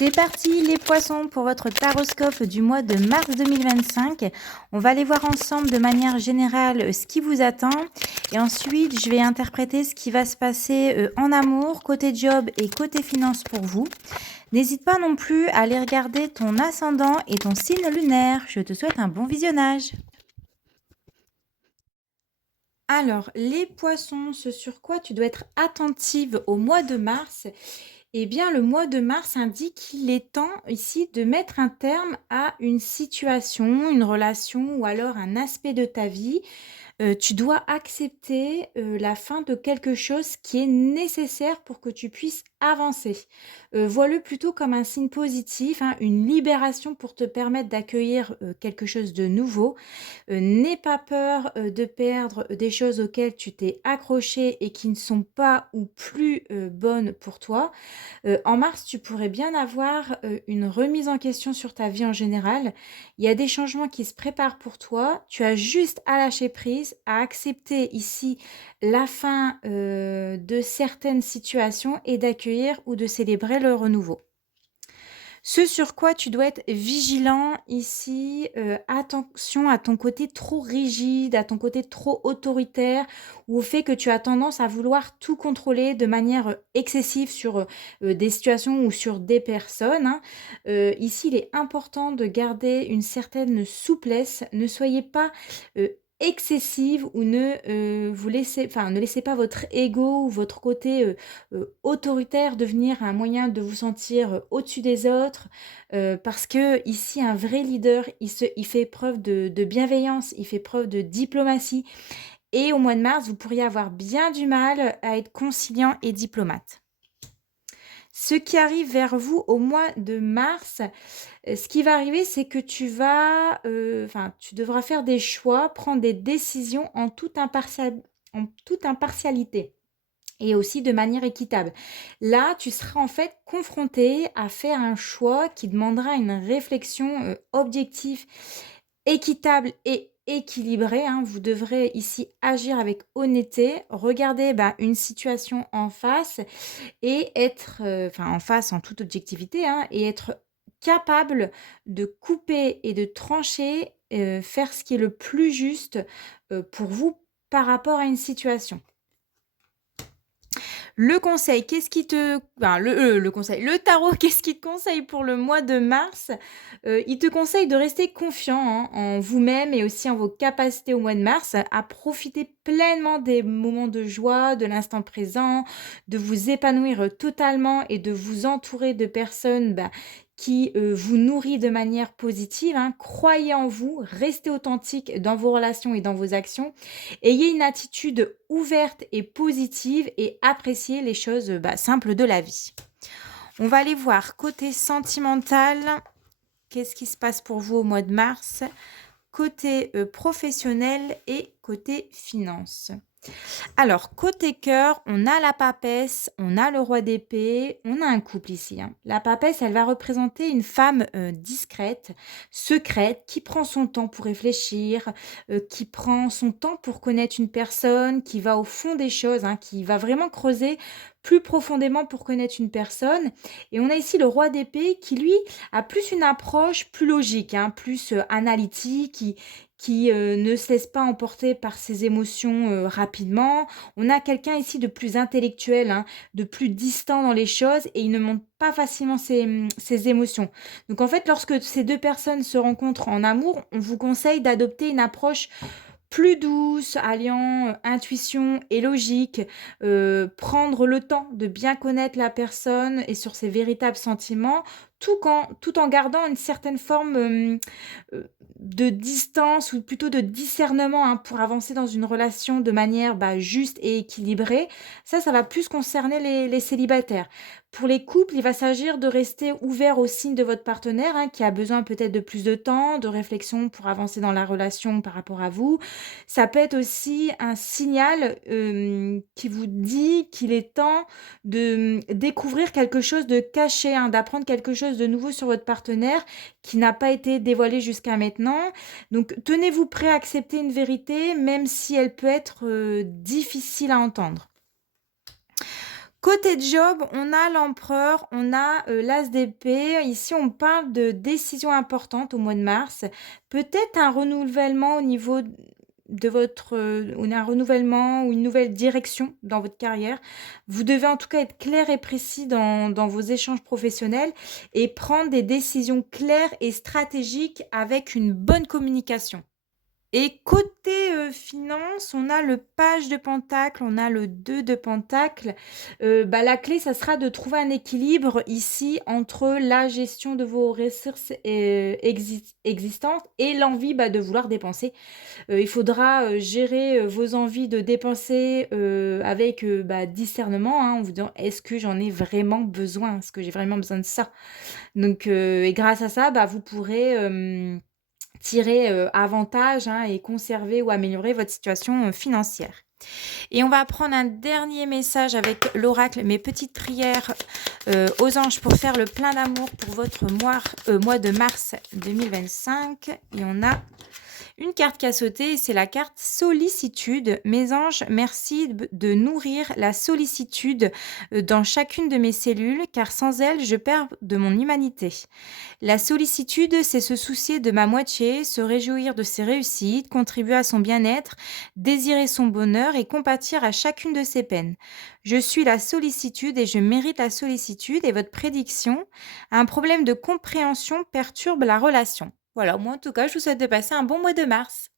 C'est parti les poissons pour votre taroscope du mois de mars 2025. On va aller voir ensemble de manière générale ce qui vous attend et ensuite je vais interpréter ce qui va se passer en amour, côté job et côté finance pour vous. N'hésite pas non plus à aller regarder ton ascendant et ton signe lunaire. Je te souhaite un bon visionnage. Alors, les poissons, ce sur quoi tu dois être attentive au mois de mars, eh bien, le mois de mars indique qu'il est temps ici de mettre un terme à une situation, une relation ou alors un aspect de ta vie. Tu dois accepter, la fin de quelque chose qui est nécessaire pour que tu puisses avancer. Vois-le plutôt comme un signe positif, hein, une libération pour te permettre d'accueillir, quelque chose de nouveau. N'aie pas peur, de perdre des choses auxquelles tu t'es accroché et qui ne sont pas ou plus, bonnes pour toi. En mars, tu pourrais bien avoir, une remise en question sur ta vie en général. Il y a des changements qui se préparent pour toi. Tu as juste à lâcher prise, à accepter ici la fin, de certaines situations et d'accueillir ou de célébrer le renouveau. Ce sur quoi tu dois être vigilant ici, attention à ton côté trop rigide, à ton côté trop autoritaire ou au fait que tu as tendance à vouloir tout contrôler de manière, excessive sur, des situations ou sur des personnes, hein. Ici, il est important de garder une certaine souplesse. Ne soyez pas, excessive ou ne laissez pas votre ego ou votre côté, autoritaire devenir un moyen de vous sentir, au-dessus des autres, parce que ici un vrai leader, il fait preuve de bienveillance, il fait preuve de diplomatie et au mois de mars, vous pourriez avoir bien du mal à être conciliant et diplomate. Ce qui arrive vers vous au mois de mars, ce qui va arriver, c'est que tu devras faire des choix, prendre des décisions en toute impartialité et aussi de manière équitable. Là, tu seras en fait confronté à faire un choix qui demandera une réflexion, objective, équitable et équilibrée, hein. Vous devrez ici agir avec honnêteté, regarder, une situation en face et être, en face en toute objectivité, hein, et être capable de couper et de trancher, faire ce qui est le plus juste, pour vous par rapport à une situation. Le conseil, qu'est-ce qui te enfin, le conseil, le tarot, qu'est-ce qu'il te conseille pour le mois de mars? Il te conseille de rester confiant, hein, en vous-même et aussi en vos capacités au mois de mars, à profiter pleinement des moments de joie, de l'instant présent, de vous épanouir, totalement et de vous entourer de personnes, qui, vous nourrit de manière positive, hein. Croyez en vous, restez authentique dans vos relations et dans vos actions. Ayez une attitude ouverte et positive et appréciez les choses, simples de la vie. On va aller voir côté sentimental, qu'est-ce qui se passe pour vous au mois de mars, côté professionnel et côté finance. Alors, côté cœur, on a la papesse, on a le roi d'épée, on a un couple ici, hein. La papesse, elle va représenter une femme discrète, secrète, qui prend son temps pour réfléchir, qui prend son temps pour connaître une personne, qui va au fond des choses, hein, qui va vraiment creuser plus profondément pour connaître une personne. Et on a ici le roi d'épée qui, lui, a plus une approche plus logique, hein, plus analytique, qui ne se laisse pas emporter par ses émotions rapidement. On a quelqu'un ici de plus intellectuel, hein, de plus distant dans les choses et il ne montre pas facilement ses émotions. Donc en fait, lorsque ces deux personnes se rencontrent en amour, on vous conseille d'adopter une approche plus douce, alliant intuition et logique, prendre le temps de bien connaître la personne et sur ses véritables sentiments, tout en gardant une certaine forme, de distance ou plutôt de discernement, hein, pour avancer dans une relation de manière, juste et équilibrée. Ça va plus concerner les célibataires. Pour les couples, il va s'agir de rester ouvert aux signes de votre partenaire, hein, qui a besoin peut-être de plus de temps, de réflexion pour avancer dans la relation par rapport à vous. Ça peut être aussi un signal, qui vous dit qu'il est temps de, découvrir quelque chose de caché, hein, d'apprendre quelque chose de nouveau sur votre partenaire qui n'a pas été dévoilé jusqu'à maintenant. Donc tenez-vous prêt à accepter une vérité, même si elle peut être, difficile à entendre. Côté job, on a l'empereur, on a, l'as d'épée. Ici, on parle de décisions importantes au mois de mars. Peut-être un renouvellement au niveau de votre, ou un renouvellement ou une nouvelle direction dans votre carrière. Vous devez en tout cas être clair et précis dans vos échanges professionnels et prendre des décisions claires et stratégiques avec une bonne communication. Et côté, finance, on a le page de pentacle, on a le 2 de pentacle. Bah, la clé, ça sera de trouver un équilibre ici entre la gestion de vos ressources, existantes et l'envie, bah, de vouloir dépenser. Il faudra, gérer, vos envies de dépenser, avec, bah, discernement, hein, en vous disant: «Est-ce que j'en ai vraiment besoin? Est-ce que j'ai vraiment besoin de ça?» Donc et grâce à ça, bah, vous pourrez, tirer, avantage, hein, et conserver ou améliorer votre situation, financière. Et on va prendre un dernier message avec l'oracle, mes petites prières, aux anges pour faire le plein d'amour pour votre mois de mars 2025. Et on a une carte qui a sauté, c'est la carte sollicitude. Mes anges, merci de nourrir la sollicitude dans chacune de mes cellules, car sans elle, je perds de mon humanité. La sollicitude, c'est se soucier de ma moitié, se réjouir de ses réussites, contribuer à son bien-être, désirer son bonheur et compatir à chacune de ses peines. Je suis la sollicitude et je mérite la sollicitude. Et votre prédiction, un problème de compréhension perturbe la relation. Voilà, moi en tout cas, je vous souhaite de passer un bon mois de mars.